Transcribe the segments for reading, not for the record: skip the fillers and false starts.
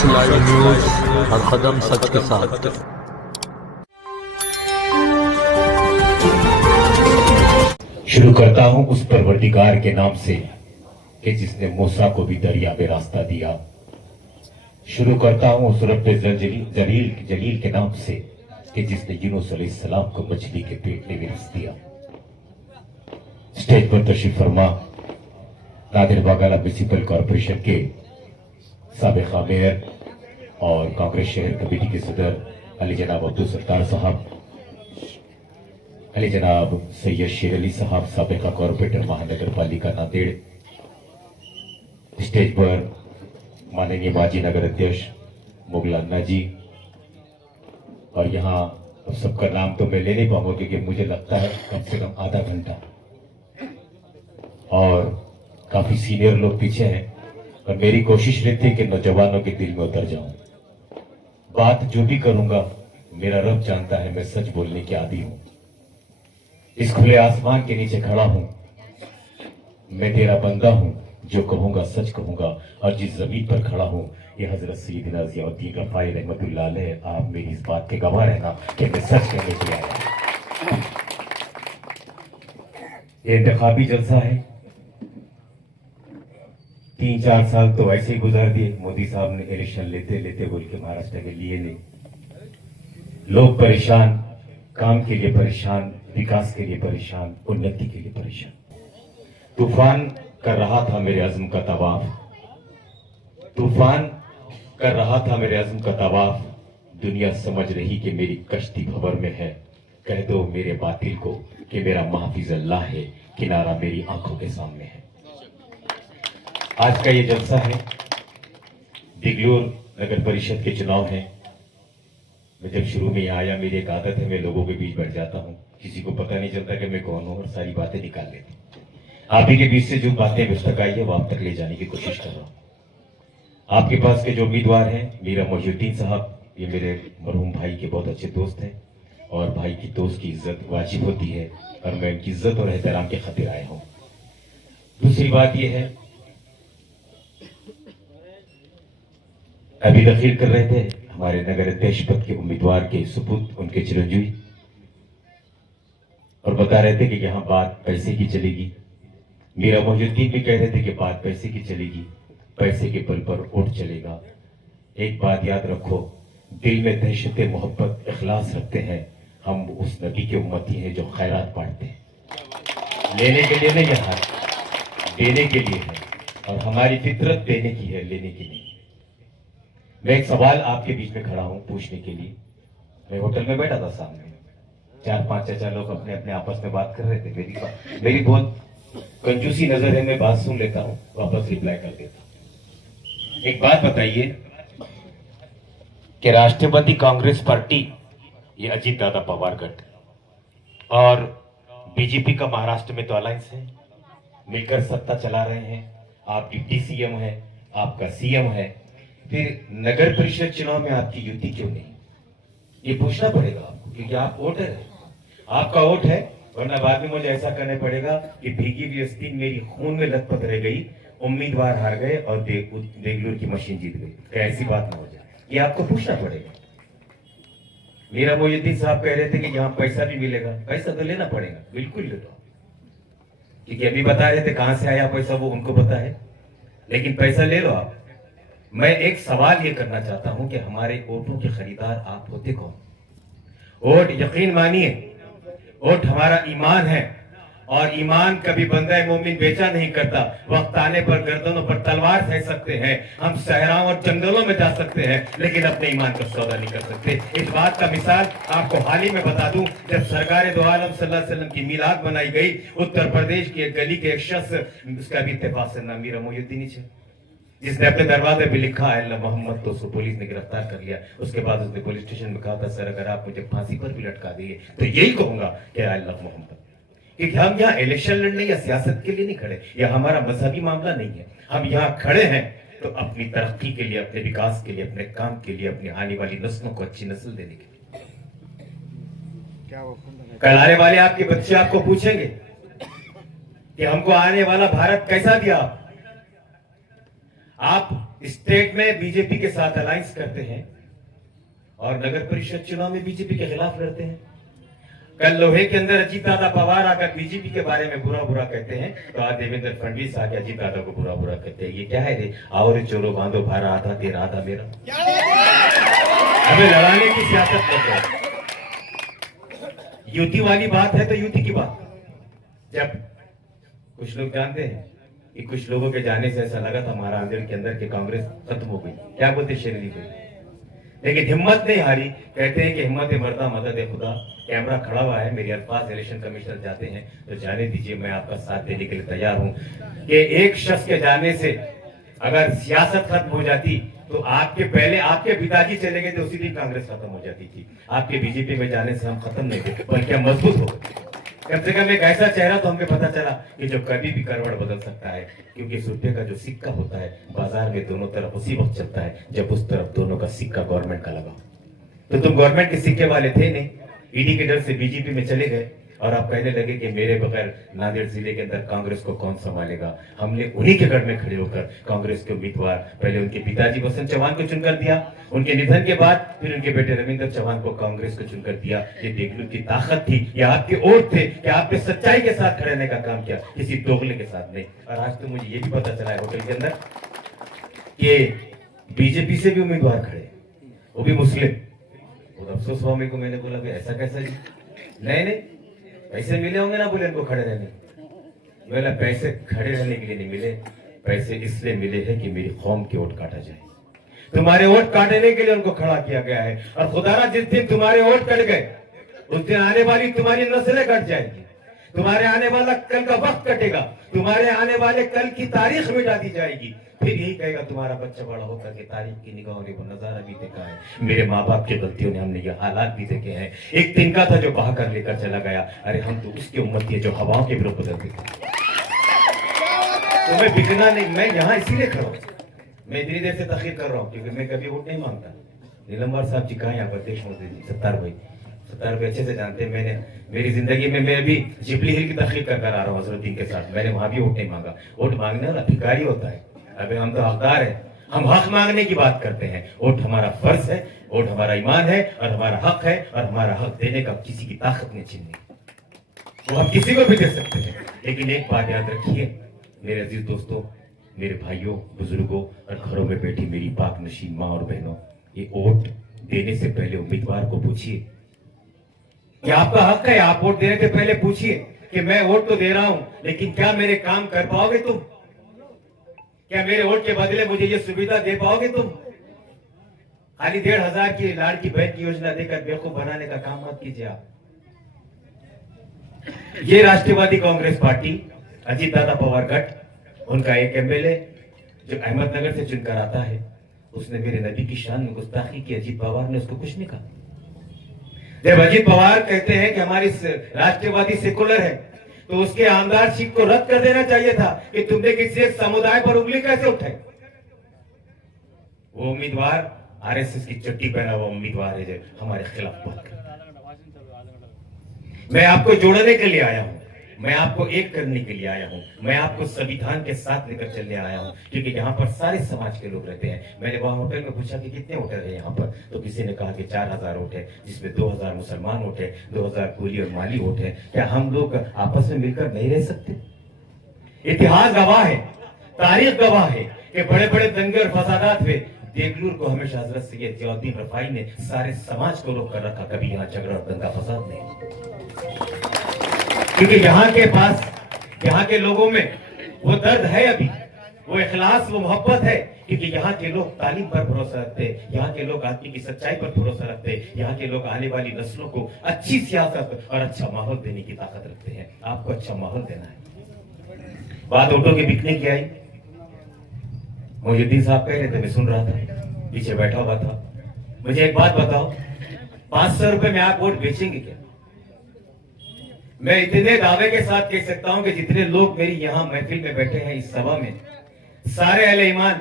सच live news, हर कदम सच के साथ। शुरू करता हूं उस परवरदिगार के नाम से कि जिसने मूसा को भी दरिया में रास्ता दिया। शुरू करता हूं उस रब्बे जलील के नाम से कि जिसने यूनुस अलैहिस्सलाम को मछली के पेट में विरस दिया। स्टेज पर तशरीफ फरमा नादिर बागाला म्युनिसिपल कॉरपोरेशन के साबिका मेयर और कांग्रेस शहर कमेटी के सदर अली जनाब अब्दुल सत्तार साहब, अली जनाब सैयद शेर अली साहब, साबिका कॉरपोरेटर महानगर पालिका नांदेड़। स्टेज पर माननीय माजी नगर अध्यक्ष मुगल अन्ना जी, और यहाँ अब सबका नाम तो मैं ले नहीं पाऊंगा क्योंकि मुझे लगता है कम से कम आधा घंटा, और काफी सीनियर लोग पीछे हैं, और मेरी कोशिश रहती है कि नौजवानों के दिल में उतर जाऊं। बात जो भी करूंगा मेरा रब जानता है, मैं सच बोलने के आदी हूं। इस खुले आसमान के नीचे खड़ा हूं, मैं तेरा बंदा हूं, जो कहूंगा सच कहूंगा। और जिस जमीन पर खड़ा हूं ये हजरत सैयदना ज़ियाउद्दीन रफ़ाई रहमतुल्लाह अलैह, आप मेरी इस बात के गवाह रहना कि मैं सच कहने के आया। ये इंतखाबी जलसा है, 3-4 साल तो ऐसे ही गुजार दिए। मोदी साहब ने इलेक्शन लेते लेते बोल के महाराष्ट्र के लिए नहीं। लोग परेशान, काम के लिए परेशान, विकास के लिए परेशान, उन्नति के लिए परेशान। तूफान कर रहा था मेरे अज़्म का तवाफ, तूफान कर रहा था मेरे अज़्म का तवाफ। दुनिया समझ रही कि मेरी कश्ती भंवर में है। कह दो मेरे बातिल को कि मेरा महफिज अल्लाह है, किनारा मेरी आंखों के सामने है। आज का ये जलसा है, दिगलूर नगर परिषद के चुनाव है। मैं जब शुरू में यहाँ आया, मेरी एक आदत है, मैं लोगों के बीच बैठ जाता हूँ, किसी को पता नहीं चलता कि मैं कौन हूँ, और सारी बातें निकाल लेती हूँ। आप ही के बीच से जो बातें मुझ तक आई है वो आप तक ले जाने की कोशिश कर रहा हूँ। आपके पास के जो उम्मीदवार हैं, मीरा मोहिउद्दीन साहब, ये मेरे मरहूम भाई के बहुत अच्छे दोस्त हैं, और भाई की दोस्त की इज्जत वाजिब होती है, और मैं उनकी इज्जत और एहतराम के खातिर आया हूँ। दूसरी बात यह है, अभी तकरीर कर रहे थे हमारे नगर अध्यक्ष पद के उम्मीदवार के सुपुत्र, उनके चिरंजीवी, और बता रहे थे कि यहाँ बात पैसे की चलेगी। मीरा मोहिउद्दीन भी कह रहे थे कि बात पैसे की चलेगी, पैसे के बल पर वोट चलेगा। एक बात याद रखो, दिल में दहशत मोहब्बत इखलास रखते हैं, हम उस नबी के उम्मती हैं जो खैरात बांटते हैं। लेने के लिए नहीं है हाथ, देने के लिए है, और हमारी फितरत देने की है, लेने की नहीं। मैं एक सवाल आपके बीच में खड़ा हूं पूछने के लिए। मैं होटल में बैठा था, सामने 4-5 चाचा लोग अपने अपने आपस में बात कर रहे थे। मेरी बहुत कंजूसी नजर है, मैं बात सुन लेता हूं, वापस रिप्लाई कर देता हूं। एक बात बताइए कि राष्ट्रवादी कांग्रेस पार्टी, ये अजीत दादा पवार गठ, और बीजेपी का महाराष्ट्र में तो अलायंस है, मिलकर सत्ता चला रहे हैं। आप डिप्टी सीएम है, आपका सीएम है, फिर नगर परिषद चुनाव में आपकी युति क्यों नहीं? ये पूछना पड़ेगा आपको, क्योंकि आप वोटर है, आपका वोट है, वरना बाद में मुझे ऐसा करना पड़ेगा कि भीगी हुई अस्तीन मेरी खून में लथपथ रह गई, उम्मीदवार हार गए और देगलूर की मशीन जीत गई। क्या ऐसी बात ना हो जाए, ये आपको पूछना पड़ेगा। मीरा मोहिउद्दीन साहब कह रहे थे कि यहाँ पैसा भी मिलेगा, पैसा तो लेना पड़ेगा, बिल्कुल ले लो, क्योंकि अभी बता रहे थे कहां से आया पैसा, वो उनको पता है, लेकिन पैसा ले लो आप। मैं एक सवाल ये करना चाहता हूं कि हमारे वोटों के खरीदार आप होते कौन? वोट, यकीन मानिए, वोट हमारा ईमान है, और ईमान कभी बंदा मोमिन बेचा नहीं करता। वक्त आने पर गर्दनों पर तलवार सह सकते हैं, हम सहराओं और जंगलों में जा सकते हैं, लेकिन अपने ईमान का सौदा नहीं कर सकते। इस बात का मिसाल आपको हाल ही में बता दूं, जब सरकार दो आलम सल्लल्लाहु अलैहि वसल्लम की मिलाद बनाई गई, उत्तर प्रदेश की एक गली के एक शख्स, उसका भी इत्तेफाक से नाम मीरा मोहिउद्दीन है, जिसने अपने दरवाजे पे लिखा है अल्लाह मोहम्मद, तो उसको पुलिस ने गिरफ्तार कर लिया। उसके बाद उसने पुलिस स्टेशन में कहा था, सर अगर आप मुझे फांसी पर भी लटका देंगे तो यही कहूंगा कि अल्लाह मोहम्मद। क्योंकि हम यहाँ इलेक्शन लड़ने या सियासत के लिए नहीं खड़े, यह हमारा मजहबी मामला नहीं है। हम यहाँ खड़े हैं तो अपनी तरक्की के लिए, अपने विकास के लिए, अपने काम के लिए, अपनी आने वाली नस्लों को अच्छी नस्ल देने के लिए। कल आने वाले आपके बच्चे आपको पूछेंगे कि हमको आने वाला भारत कैसा दिया। आप स्टेट में बीजेपी के साथ अलायंस करते हैं और नगर परिषद चुनाव में बीजेपी के खिलाफ लड़ते हैं। कल लोहे के अंदर अजीत दादा पवार आकर बीजेपी के बारे में बुरा बुरा कहते हैं, तो आज देवेंद्र फडणवीस आके अजीत दादा को बुरा बुरा कहते हैं। ये क्या है रे? आओ रे चोरो बांधो भारा आता तेरा आता मेरा। हमें लड़ाने की सियासत करते हैं। युति वाली बात है तो युति की बात। जब कुछ लोग जानते हैं कि कुछ लोगों के जाने से ऐसा लगा था हमारा आंदोलन के अंदर कि कांग्रेस खत्म हो गई, क्या बोलते शरीरी पे, लेकिन हिम्मत नहीं हारी। कहते हैं कि हिम्मत मरदा मदद है खुदा। कैमरा खड़ा हुआ है, मेरे अल्फाज इलेक्शन कमिश्नर जाते हैं तो जाने दीजिए, मैं आपका साथ देने के लिए तैयार हूं कि एक शख्स के जाने से अगर सियासत खत्म हो जाती तो आपके पहले आपके पिताजी चले गए थे, उसी दिन कांग्रेस खत्म हो जाती थी। आपके बीजेपी में जाने से हम खत्म नहीं थे बल्कि हम मजबूत हो गए। कम से कम एक ऐसा चेहरा तो हमें पता चला कि जो कभी भी करवट बदल सकता है, क्योंकि इस रुपये का जो सिक्का होता है बाजार में दोनों तरफ उसी वक्त चलता है जब उस तरफ दोनों का सिक्का गवर्नमेंट का लगा। तो तुम गवर्नमेंट के सिक्के वाले थे नहीं, ईडी के डर से बीजेपी में चले गए और आप कहने लगे कि मेरे बगैर नांदेड़ जिले के अंदर कांग्रेस को कौन संभालेगा। हमने उन्हीं के गढ़ में खड़े होकर कांग्रेस के उम्मीदवार, पहले उनके पिताजी वसंत चौहान को चुनकर दिया, उनके निधन के बाद फिर उनके बेटे रविंद्र चौहान को कांग्रेस को चुनकर दिया। ये देगलू की ताकत थी, या आपके वोट थे कि आपने सच्चाई के साथ खड़े रहने का काम किया, किसी दोगले के साथ नहीं। और आज तो मुझे ये भी पता चला है होटल के अंदर कि बीजेपी से भी उम्मीदवार खड़े, वो भी मुस्लिम। और अफसोस हुआ मेरे को, मैंने बोला कि ऐसा कैसा जी? नहीं पैसे मिले होंगे ना, बोले इनको खड़े रहने। बोला पैसे खड़े रहने के लिए नहीं मिले, पैसे इसलिए मिले हैं कि मेरी कौम के वोट काटा जाए। तुम्हारे वोट काटने के लिए उनको खड़ा किया गया है। और खुदारा जिस दिन तुम्हारे वोट कट गए उस दिन आने वाली तुम्हारी नस्लें कट जाएगी, तुम्हारे आने वाला कल का वक्त कटेगा, तुम्हारे आने वाले कल की तारीख मिटा दी जाएगी। फिर यही कहेगा तुम्हारा बच्चा बड़ा होकर के तारीख की निगाहों ने वो नजारा भी देखा है। मेरे माँ बाप की गलतियों ने हमने ये हालात भी देखे हैं। एक तिनका था जो बहा कर लेकर चला गया, अरे हम तो उसकी उम्मत है जो हवाओं के विरुद्ध बदलते थे। तुम्हें बिकना नहीं, मैं यहाँ इसीलिए खड़ा हूँ, मैं इतनी देर से तखीर कर रहा हूँ क्योंकि मैं कभी वोट नहीं मांगता। नीलमवार साहब जी कहा यहाँ पर, देश मोदी जी, सत्तार भाई अच्छे से जानते हैं। मैंने मेरी जिंदगी में मैं अभी जिबली हिल की तकलीफ कर आ रहा हूँ हजरतदीन के साथ, मैंने वहां भी वोट नहीं मांगा। वोट मांगने वाला भिखारी होता है, अबे हम तो हकदार है, हम हक मांगने की बात करते हैं। वोट हमारा फर्ज है, वोट हमारा ईमान है और हमारा हक है, और हमारा हक देने का किसी की ताकत नहीं छीननी, वो हम किसी को भी दे सकते हैं। लेकिन एक बात याद रखिए मेरे अजीज दोस्तों, मेरे भाइयों, बुजुर्गों और घरों में बैठी मेरी पाक नशीन माँ और बहनों, ये वोट देने से पहले उम्मीदवार को पूछिए कि आपका हक है। आप वोट देने से पहले पूछिए कि मैं वोट तो दे रहा हूं लेकिन क्या मेरे काम कर पाओगे तुम? क्या मेरे वोट के बदले मुझे ये सुविधा दे पाओगे तुम? खाली 1,500 की लाड़की बहन की योजना देकर बेवकूफ बनाने का काम मत कीजिए आप। ये राष्ट्रवादी कांग्रेस पार्टी, अजीत दादा पवार गठ, उनका एक एमएलए जो अहमदनगर से चुनकर आता है, उसने मेरे नबी की शान में गुस्ताखी की। अजीत पवार ने उसको कुछ नहीं कहा। जब अजीत पवार कहते हैं कि हमारी राष्ट्रवादी सेकुलर है, तो उसके आमदार सीट को रद्द कर देना चाहिए था कि तुमने किसी एक समुदाय पर उंगली कैसे उठाई। वो उम्मीदवार आरएसएस की चट्टी पहना हुआ उम्मीदवार है जो हमारे खिलाफ बात करता है। मैं आपको जोड़ने के लिए आया हूं, मैं आपको एक करने के लिए आया हूं, मैं आपको संविधान के साथ लेकर चलने आया हूं, क्योंकि यहाँ पर सारे समाज के लोग रहते हैं। मैंने वहां होटल में पूछा कि कितने वोटर है यहाँ पर, तो किसी ने कहा कि 4,000 वोट है, जिसमें 2,000 मुसलमान वोट है, 2,000 कोली और माली वोट है। क्या हम लोग आपस में मिलकर नहीं रह सकते? इतिहास गवाह है, तारीख गवाह है कि बड़े बड़े दंगे और फसादात हुए। देगलूर को हमेशा हजरत सैयद जियाउद्दीन रफाई ने सारे समाज को रोक कर रखा, कभी यहाँ झगड़ा और दंगा फसाद नहीं। क्योंकि यहाँ के पास, यहाँ के लोगों में वो दर्द है, अभी वो इखलास, वो मोहब्बत है, क्योंकि यहाँ के लोग तालीम पर भरोसा रखते हैं, यहाँ के लोग आदमी की सच्चाई पर भरोसा रखते हैं, यहाँ के लोग आने वाली नस्लों को अच्छी सियासत और अच्छा माहौल देने की ताकत रखते हैं। आपको अच्छा माहौल देना है। बात वोटों के बिकने की आई, मोहिउद्दीन साहब कह रहे थे, मैं सुन रहा था, पीछे बैठा हुआ था। मुझे एक बात बताओ, 500 रुपए में आप वोट बेचेंगे क्या? मैं इतने दावे के साथ कह सकता हूं कि जितने लोग मेरी यहां महफिल में बैठे हैं, इस सभा में, सारे अहले ईमान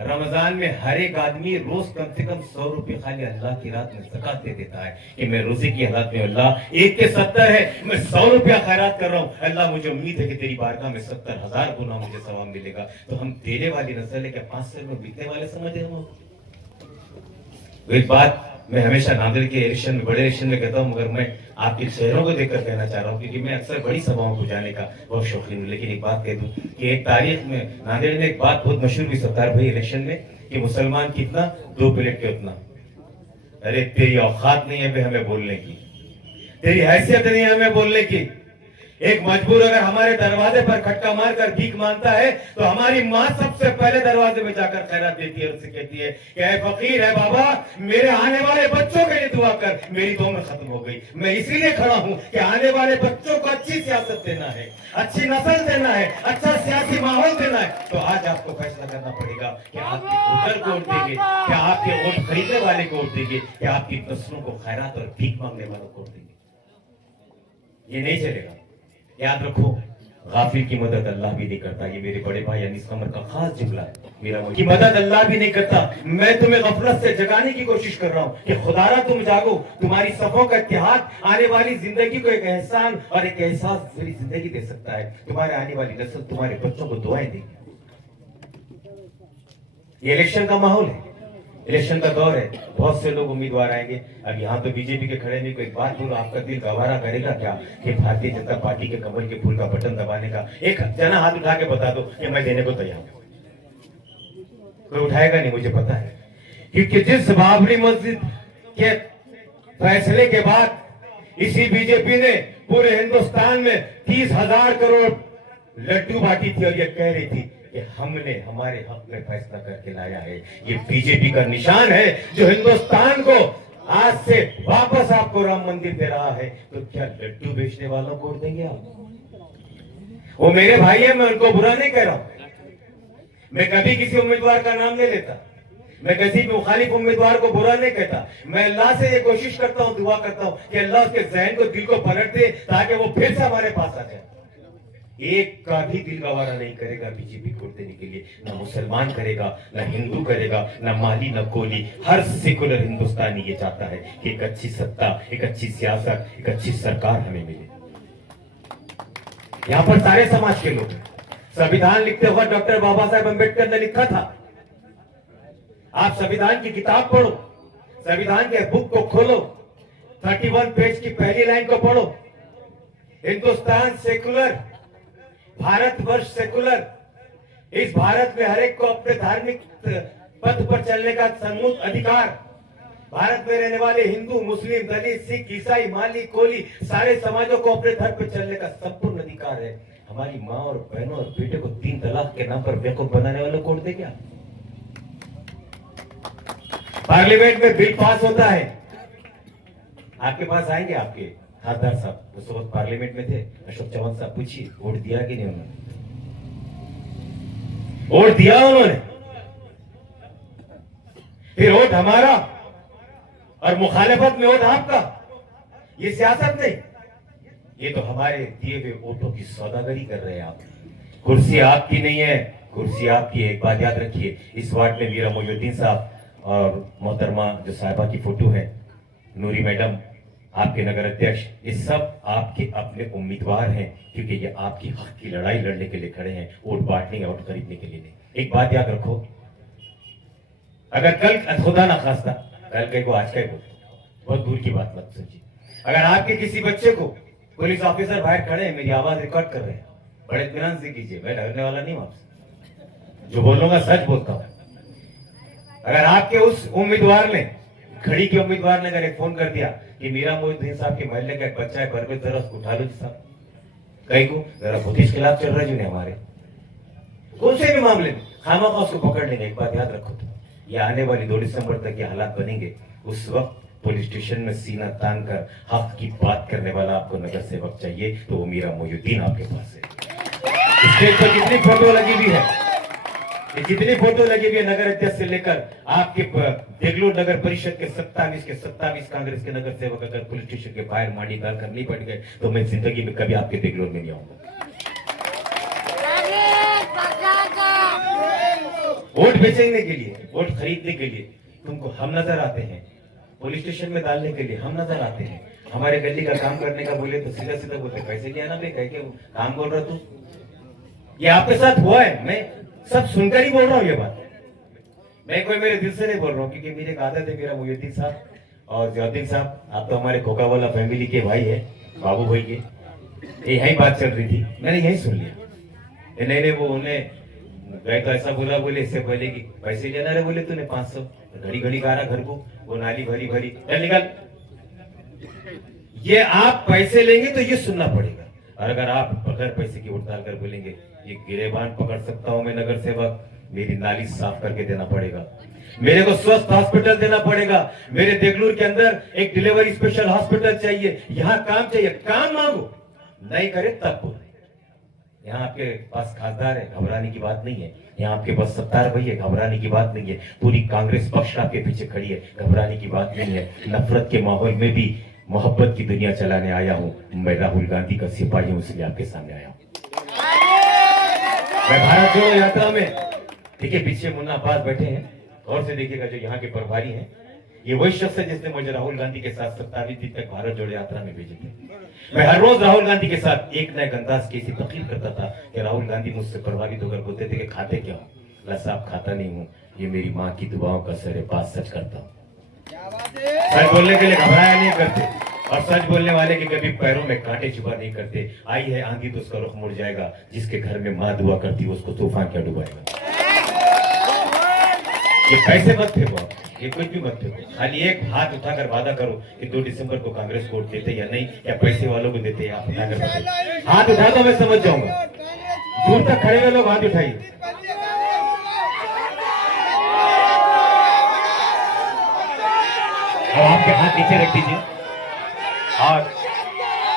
रमजान में हर एक आदमी रोज कम से कम 100 रुपए खाली अल्लाह की रात में ज़कात दे देता है कि मैं रोजे की हालत में अल्लाह एक के 70 है, मैं 100 रुपया खैरात कर रहा हूँ, अल्लाह मुझे उम्मीद है कि तेरी बारगाह में 70,000 गुना मुझे सवाब मिलेगा। तो हम देने वाली नस्ल है, क्या 500 में बिकने वाले समझे हम? एक बात मैं हमेशा नांदेड़ के इलेक्शन में, बड़े इलेक्शन में कहता हूँ, मगर मैं आपके चेहरों को देखकर कहना चाह रहा हूँ, क्योंकि मैं अक्सर बड़ी सभाओं को जाने का बहुत शौकीन हूँ। लेकिन एक बात कह दूं कि एक तारीख में नांदेड़ में एक बात बहुत मशहूर हुई सत्तार भाई इलेक्शन में कि मुसलमान कितना, 2 प्लेट के उतना। अरे तेरी औकात नहीं है बे हमें बोलने की, तेरी हैसियत नहीं है हमें बोलने की। एक मजबूर अगर हमारे दरवाजे पर खटका मारकर भीख मांगता है तो हमारी माँ सबसे पहले दरवाजे में जाकर खैरात देती है, उससे कहती है कि ऐ फकीर है बाबा, मेरे आने वाले बच्चों के लिए दुआ कर, मेरी तो उम्र खत्म हो गई, मैं इसीलिए खड़ा हूँ कि आने वाले बच्चों को अच्छी सियासत देना है, अच्छी नस्ल देना है, अच्छा सियासी माहौल देना है। तो आज आपको फैसला करना पड़ेगा कि आपके वोटर को वोट देंगे, क्या आपके वोट खरीदने वाले को वोट देंगे, क्या आपकी नस्लों को खैरात और भीख मांगने वालों को वोट देंगे। ये नहीं चलेगा। याद रखो, गाफिल की मदद अल्लाह भी नहीं करता। ये मेरे बड़े भाई अनीस कमर का खास जुमला है। मेरा की मदद अल्लाह भी नहीं करता। मैं तुम्हें गफलत से जगाने की कोशिश कर रहा हूँ कि खुदारा तुम जागो, तुम्हारी सफों का इत्तेहाद आने वाली जिंदगी को एक एहसान और एक एहसास भरी जिंदगी दे सकता है। तुम्हारे आने वाली नस्ल तुम्हारे बच्चों को दुआएं देगी। ये इलेक्शन का माहौल है, इलेक्शन का दौर है, बहुत से लोग उम्मीदवार आएंगे। अब यहाँ तो बीजेपी के खड़े नहीं, कोई बात बोलो, आपका दिल गवारा करेगा क्या कि भारतीय जनता पार्टी के कमल के फूल का बटन दबाने का? एक जना हाथ उठा के बता दो कि मैं देने को तैयार हूं। कोई उठाएगा नहीं, मुझे पता है, क्योंकि जिस बाबरी मस्जिद के फैसले के बाद इसी बीजेपी ने पूरे हिंदुस्तान में 30,000 करोड़ लड्डू बांटी थी और ये कह रही थी कि हमने हमारे हक में फैसला करके लाया है। ये बीजेपी का निशान है जो हिंदुस्तान को आज से वापस आपको राम मंदिर दे रहा है। तो क्या लड्डू बेचने वालों को वोट देंगे आप? वो मेरे भाई है, मैं उनको बुरा नहीं कह रहा हूं। मैं कभी किसी उम्मीदवार का नाम नहीं लेता, मैं किसी भी मुखालिफ उम्मीदवार को बुरा नहीं कहता। मैं अल्लाह से ये कोशिश करता हूँ, दुआ करता हूँ कि अल्लाह उसके जहन को, दिल को पलट दे ताकि वो फिर से हमारे पास आ जाए। एक का भी दिल गवारा नहीं करेगा बीजेपी को देने के लिए, ना मुसलमान करेगा, ना हिंदू करेगा, ना माली, ना कोली। हर सेकुलर हिंदुस्तानी ये चाहता है कि एक अच्छी सत्ता, एक अच्छी सियासत, एक अच्छी सरकार हमें मिले। यहाँ पर सारे समाज के लोग, संविधान लिखते हुए डॉक्टर बाबा साहेब अम्बेडकर ने लिखा था। आप संविधान की किताब पढ़ो, संविधान के बुक को खोलो, 31 पेज की पहली लाइन को पढ़ो। हिंदुस्तान सेकुलर, भारतवर्ष सेकुलर, इस भारत में हर एक को अपने धार्मिक पथ पर चलने का सम्मूत अधिकार, भारत में रहने वाले हिंदू, मुस्लिम, दलित, सिख, ईसाई, माली, कोली, सारे समाजों को अपने धर्म पर चलने का संपूर्ण अधिकार है। हमारी माँ और बहनों और बेटे को 3 तलाक के नाम पर बेवकूफ बनाने वालों को वोट दे क्या? पार्लियामेंट में बिल पास होता है, आपके पास आएंगे आपके खासदार साहब, उस वक्त पार्लियामेंट में थे, अशोक चौहान साहब, पूछिए वोट दिया कि नहीं उन्होंने? वोट दिया उन्होंने। फिर वोट हमारा और मुखालिफत में वोट आपका, ये सियासत नहीं, ये तो हमारे दिए हुए वोटों की सौदागरी कर रहे हैं आप। कुर्सी आपकी नहीं है, कुर्सी आपकी है। एक बात याद रखिए, इस वार्ड में मीरा मोइनुद्दीन साहब और मोहतरमा जो साहिबा की फोटो है, नूरी मैडम, आपके नगर अध्यक्ष, ये सब आपके अपने उम्मीदवार हैं, क्योंकि ये आपकी हक की लड़ाई लड़ने के लिए खड़े हैं, वोट बांटने या वोट खरीदने के लिए नहीं। एक बात याद रखो, अगर कल खुदा ना खास्ता, कल के को आज का ही बोल, बहुत दूर की बात मत सोचिए, अगर आपके किसी बच्चे को पुलिस ऑफिसर बाहर खड़े हैं, मेरी आवाज रिकॉर्ड कर रहे हैं, बड़े इत्मीनान से कीजिए, मैं डरने वाला नहीं हूं आपसे, जो बोलूंगा सच बोलता हूं। अगर आपके उस उम्मीदवार ने, खड़ी के उम्मीदवार ने अगर एक फोन कर दिया कि मीरा मोइनुद्दीन साहब के मोहल्ले का एक बच्चा है, परवेज, जरा उसको उठा लो जी साहब, कहीं को जरा पुलिस खिलाफ चल रहा है, जो हमारे कौन से भी मामले में खामा का उसको पकड़ लेंगे। एक बात याद रखो, तो ये आने वाली 2 दिसंबर तक ये हालात बनेंगे, उस वक्त पुलिस स्टेशन में सीना तान कर हक की बात करने वाला आपको नगर सेवक चाहिए, तो वो मीरा मोइनुद्दीन आपके पास है। स्टेज पर कितनी फोटो लगी हुई है, जितनी फोटो लगी हुई है नगर अध्यक्ष से लेकर आपके देगलूर नगर परिषद के 27 कांग्रेस के नगर सेवक अगर पुलिस स्टेशन के बाहर मांडी डाल कर नहीं बैठ गए तो मैं जिंदगी में कभी आपके देगलूर में नहीं आऊंगा। वोट बेचने के लिए, वोट खरीदने के लिए तुमको हम नजर आते हैं, पुलिस स्टेशन में डालने के लिए हम नजर आते हैं, हमारे गली का काम करने का बोले तो सीधा सीधा बोलते पैसे लिया ना बे, कह के काम बोल रहा तू। ये आपके साथ हुआ है, मैं सब सुनकर ही बोल रहा हूँ ये बात, मैं कोई मेरे दिल से नहीं बोल रहा हूँ, क्योंकि मेरे एक आदत है, मेरा मोहिउद्दीन साहब और जयाउद्दीन साहब, आप तो हमारे खोखा वाला फैमिली के भाई है, बाबू भाई के, यही बात चल रही थी, मैंने यही सुन लिया। नहीं वो उन्हें गए तो ऐसा बोला, बोले इससे पहले कि पैसे लेना रहे, बोले तूने 500, घड़ी घड़ी का रहा घर को, वो नाली भरी भरी, चल निकल। ये आप पैसे लेंगे तो ये सुनना पड़ेगा, और अगर आप बगैर पैसे की वोट डालकर बोलेंगे ये गिरेबान पकड़ सकता हूं मैं नगर सेवक, मेरी नाली साफ करके देना पड़ेगा, मेरे को स्वस्थ हॉस्पिटल देना पड़ेगा, मेरे देगलूर के अंदर एक डिलीवरी स्पेशल हॉस्पिटल चाहिए, यहाँ काम चाहिए, काम मांगो, नहीं करे तब बोले। यहाँ आपके पास खासदार है, घबराने की बात नहीं है, यहाँ आपके पास सत्तार भाई है, घबराने की बात नहीं है, पूरी कांग्रेस पक्ष आपके पीछे खड़ी है, घबराने की बात नहीं है। नफरत के माहौल में भी मोहब्बत की दुनिया चलाने आया हूँ, मैं राहुल गांधी का सिपाही हूँ, इसलिए आपके सामने आया हूँ। मैं भारत जोड़ो यात्रा में, देखिए पीछे मुन्ना अब्बास बैठे हैं, और से देखिएगा जो यहाँ के प्रभारी हैं, ये वही शख्स है जिसने मुझे राहुल गांधी के साथ 27 दिन तक भारत जोड़ो यात्रा में भेजे थे। मैं हर रोज राहुल गांधी के साथ एक नए अंदाज की ऐसी तकलीफ करता था कि राहुल गांधी मुझसे प्रभावित होकर बोलते थे कि खाते क्या हो, अल्लाह साहब खाता नहीं हूँ, ये मेरी माँ की दुआओं का सरे पास सच करता हूँ। सच बोलने के लिए घबराया नहीं करते, और सच बोलने वाले के कभी पैरों में कांटे छुपा नहीं करते। आई है आंधी तो उसका रुख मुड़ जाएगा, जिसके घर में माँ दुआ करती है उसको तूफान क्या डुबाएगा। ये पैसे मत फेंको, ये कुछ भी मत फेंको, खाली एक हाथ उठाकर वादा करो कि 2 दिसंबर को कांग्रेस वोट देते या नहीं, या पैसे वालों को देते, आप उठाकर बताइए। हाथ उठा दो, मैं समझ जाऊंगा, दूर तक खड़े हुए लोग हाथ उठाइए। और आपके हाथ नीचे रख दीजिए, और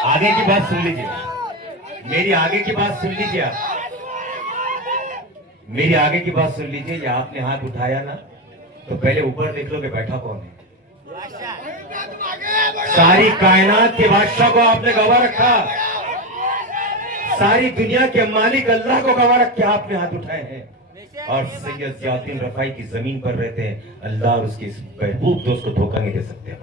आगे की बात सुन लीजिए, मेरी आगे की बात सुन लीजिए, आप मेरी आगे की बात सुन लीजिए। या आपने हाथ उठाया ना, तो पहले ऊपर देख लो कि बैठा कौन है। सारी कायनात के बादशाह को आपने गवा रखा, सारी दुनिया के मालिक अल्लाह को गवा रख के आपने हाथ उठाए हैं, और सैयद जियाउद्दीन रफाई की जमीन पर रहते हैं, अल्लाह और उसके महबूब दोस्त को धोखा नहीं दे सकते।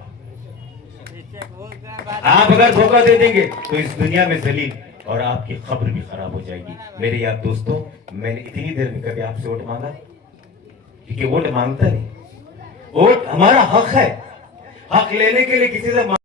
आप अगर धोखा दे देंगे तो इस दुनिया में जलील और आपकी खबर भी खराब हो जाएगी। मेरे यार दोस्तों, मैंने इतनी देर में कभी आपसे वोट मांगा? क्योंकि वोट मांगता नहीं, वोट हमारा हक है, हक लेने के लिए किसी से